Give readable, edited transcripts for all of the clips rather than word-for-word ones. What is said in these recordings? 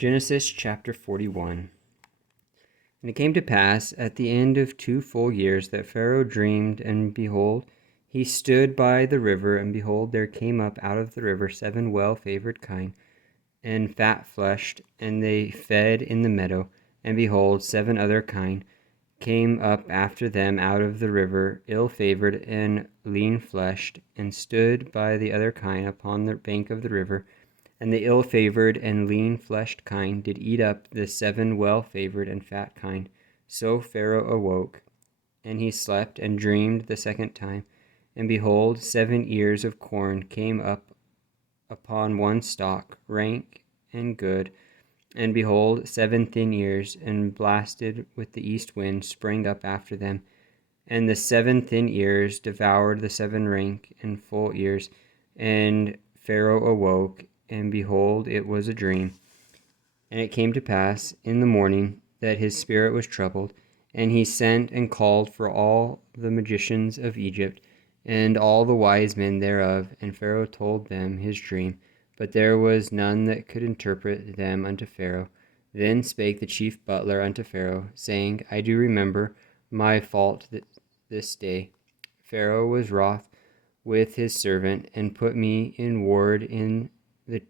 Genesis chapter 41. And it came to pass at the end of 2 full years that Pharaoh dreamed, and behold, he stood by the river, and behold, there came up out of the river 7 well-favored kine, and fat-fleshed, and they fed in the meadow. And behold, 7 other kine came up after them out of the river, ill-favored and lean-fleshed, and stood by the other kine upon the bank of the river. And the ill-favored and lean-fleshed kine did eat up the 7 well-favored and fat kine. So Pharaoh awoke, and he slept and dreamed the second time. And behold, 7 ears of corn came up upon one stalk, rank and good. And behold, 7 thin ears, and blasted with the east wind, sprang up after them. And the 7 thin ears devoured the 7 rank and full ears. And Pharaoh awoke, and behold, it was a dream. And it came to pass in the morning that his spirit was troubled, and he sent and called for all the magicians of Egypt, and all the wise men thereof, and Pharaoh told them his dream, but there was none that could interpret them unto Pharaoh. Then spake the chief butler unto Pharaoh, saying, I do remember my fault this day. Pharaoh was wroth with his servant, and put me in ward in the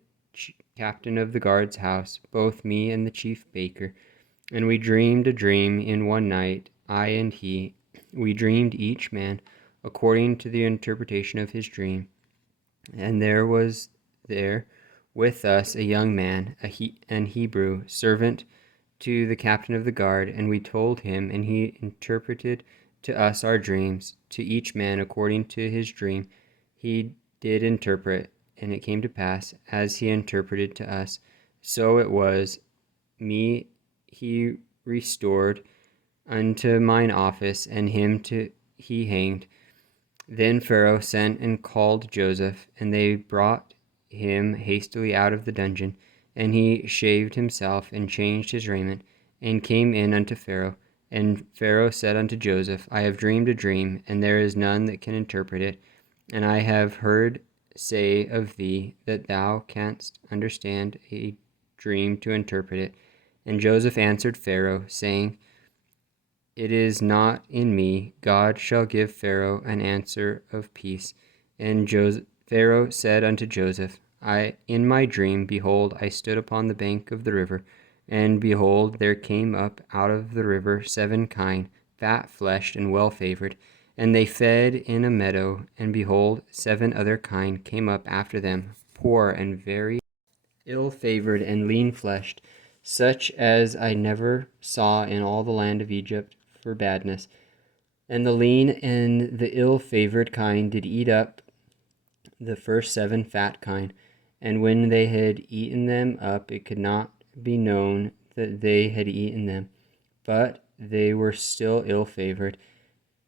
captain of the guard's house, both me and the chief baker. And we dreamed a dream in one night, I and he. We dreamed each man according to the interpretation of his dream. And there was there with us a young man, an Hebrew, servant to the captain of the guard, and we told him, and he interpreted to us our dreams, to each man according to his dream. He did interpret, and it came to pass, as he interpreted to us, so it was. Me he restored unto mine office, and him he hanged. Then Pharaoh sent and called Joseph, and they brought him hastily out of the dungeon. And he shaved himself, and changed his raiment, and came in unto Pharaoh. And Pharaoh said unto Joseph, I have dreamed a dream, and there is none that can interpret it. And I have heard say of thee that thou canst understand a dream to interpret it. And Joseph answered Pharaoh, saying, It is not in me. God shall give Pharaoh an answer of peace. And Pharaoh said unto Joseph, in my dream, behold, I stood upon the bank of the river, and behold, there came up out of the river 7 kine, fat-fleshed and well-favored, and they fed in a meadow. And behold, 7 other kine came up after them, poor and very ill-favored and lean-fleshed, such as I never saw in all the land of Egypt for badness. And the lean and the ill-favored kine did eat up the first 7 fat kine. And when they had eaten them up, it could not be known that they had eaten them, but they were still ill-favored,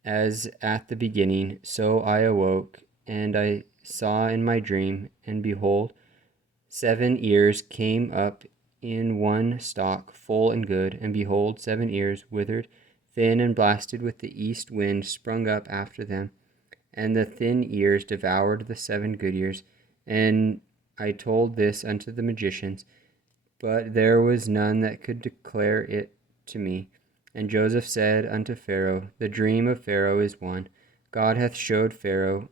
as at the beginning. So I awoke, and I saw in my dream, and behold, 7 ears came up in one stalk, full and good, and behold, 7 ears, withered, thin, and blasted with the east wind, sprung up after them. And the thin ears devoured the 7 good ears. And I told this unto the magicians, but there was none that could declare it to me. And Joseph said unto Pharaoh, The dream of Pharaoh is one. God hath showed Pharaoh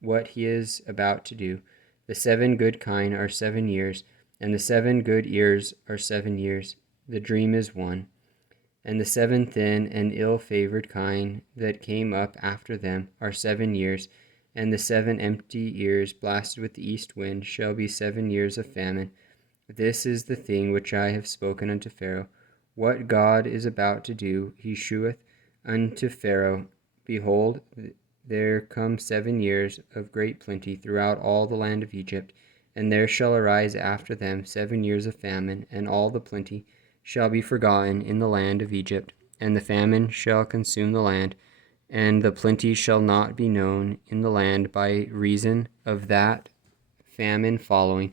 what he is about to do. The 7 good kine are 7 years, and the 7 good ears are 7 years. The dream is one. And the 7 thin and ill-favored kine that came up after them are 7 years, and the 7 empty ears blasted with the east wind shall be 7 years of famine. This is the thing which I have spoken unto Pharaoh. What God is about to do, he sheweth unto Pharaoh. Behold, there come 7 years of great plenty throughout all the land of Egypt, and there shall arise after them 7 years of famine, and all the plenty shall be forgotten in the land of Egypt, and the famine shall consume the land, and the plenty shall not be known in the land by reason of that famine following,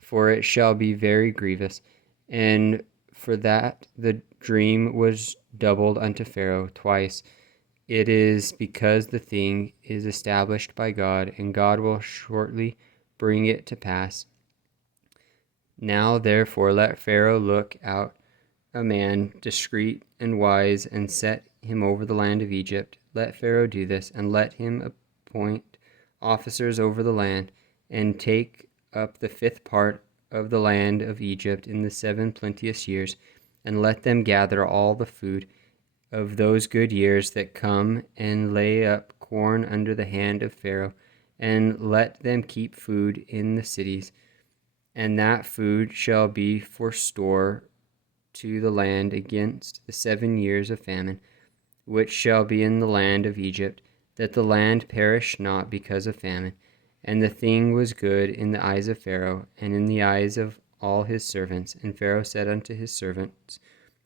for it shall be very grievous. And for that the dream was doubled unto Pharaoh twice. It is because the thing is established by God, and God will shortly bring it to pass. Now therefore let Pharaoh look out a man discreet and wise, and set him over the land of Egypt. Let Pharaoh do this, and let him appoint officers over the land, and take up the fifth part of the land of Egypt in the 7 plenteous years, and let them gather all the food of those good years that come, and lay up corn under the hand of Pharaoh, and let them keep food in the cities, and that food shall be for store to the land against the 7 years of famine, which shall be in the land of Egypt, that the land perish not because of famine. And the thing was good in the eyes of Pharaoh, and in the eyes of all his servants. And Pharaoh said unto his servants,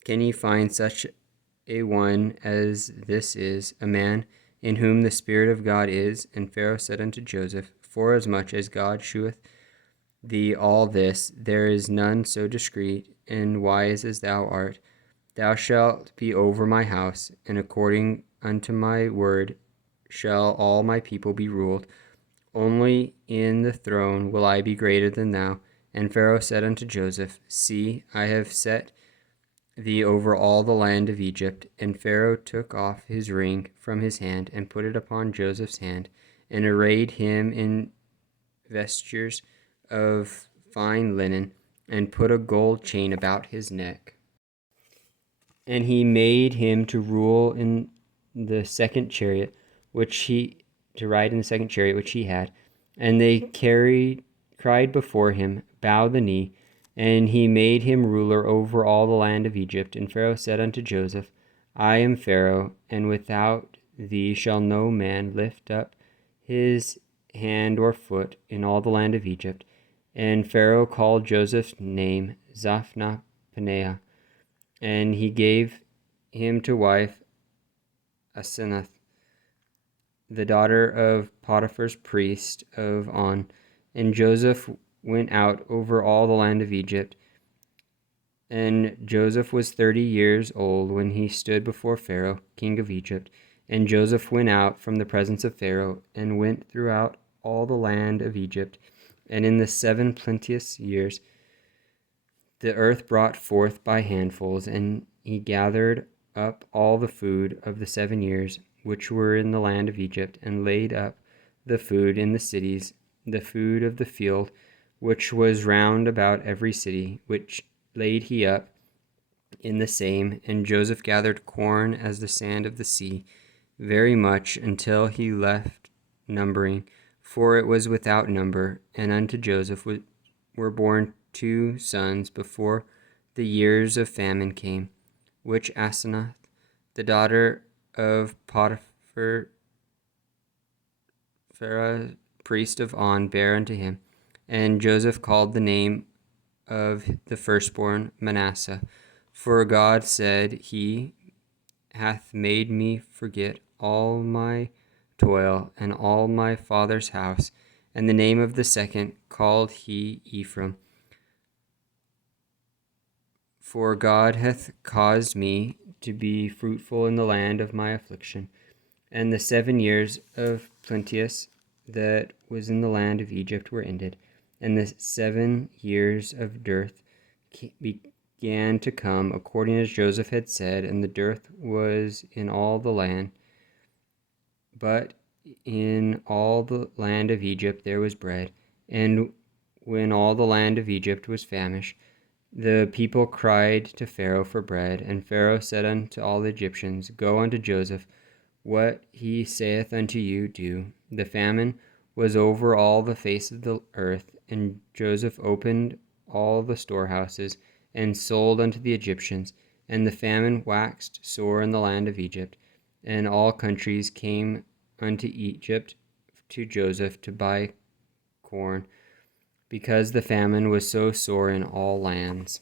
Can ye find such a one as this is, a man in whom the Spirit of God is? And Pharaoh said unto Joseph, Forasmuch as God sheweth thee all this, there is none so discreet and wise as thou art. Thou shalt be over my house, and according unto my word shall all my people be ruled. Only in the throne will I be greater than thou. And Pharaoh said unto Joseph, See, I have set thee over all the land of Egypt. And Pharaoh took off his ring from his hand, and put it upon Joseph's hand, and arrayed him in vestures of fine linen, and put a gold chain about his neck. And he made him to rule in the second chariot, to ride in the second chariot which he had. And they cried before him, Bow the knee. And he made him ruler over all the land of Egypt. And Pharaoh said unto Joseph, I am Pharaoh, and without thee shall no man lift up his hand or foot in all the land of Egypt. And Pharaoh called Joseph's name Zaphnath-Paneah, and he gave him to wife Asenath, the daughter of Potiphar's priest of On. And Joseph went out over all the land of Egypt. And Joseph was 30 years old when he stood before Pharaoh, king of Egypt. And Joseph went out from the presence of Pharaoh, and went throughout all the land of Egypt. And in the 7 plenteous years the earth brought forth by handfuls, and he gathered up all the food of the 7 years which were in the land of Egypt, and laid up the food in the cities, the food of the field, which was round about every city, which laid he up in the same. And Joseph gathered corn as the sand of the sea, very much, until he left numbering, for it was without number. And unto Joseph were born 2 sons before the years of famine came, which Asenath, the daughter of Potiphar, Pharaoh, priest of On, bare unto him. And Joseph called the name of the firstborn Manasseh, for God said, He hath made me forget all my toil and all my father's house. And the name of the second called he Ephraim, for God hath caused me to be fruitful in the land of my affliction. And the 7 years of plenteous that was in the land of Egypt were ended, and the 7 years of dearth began to come, according as Joseph had said, and the dearth was in all the land. But in all the land of Egypt there was bread. And when all the land of Egypt was famished, the people cried to Pharaoh for bread. And Pharaoh said unto all the Egyptians, Go unto Joseph, what he saith unto you, do. The famine was over all the face of the earth, and Joseph opened all the storehouses, and sold unto the Egyptians. And the famine waxed sore in the land of Egypt, and all countries came unto Egypt to Joseph to buy corn, because the famine was so sore in all lands.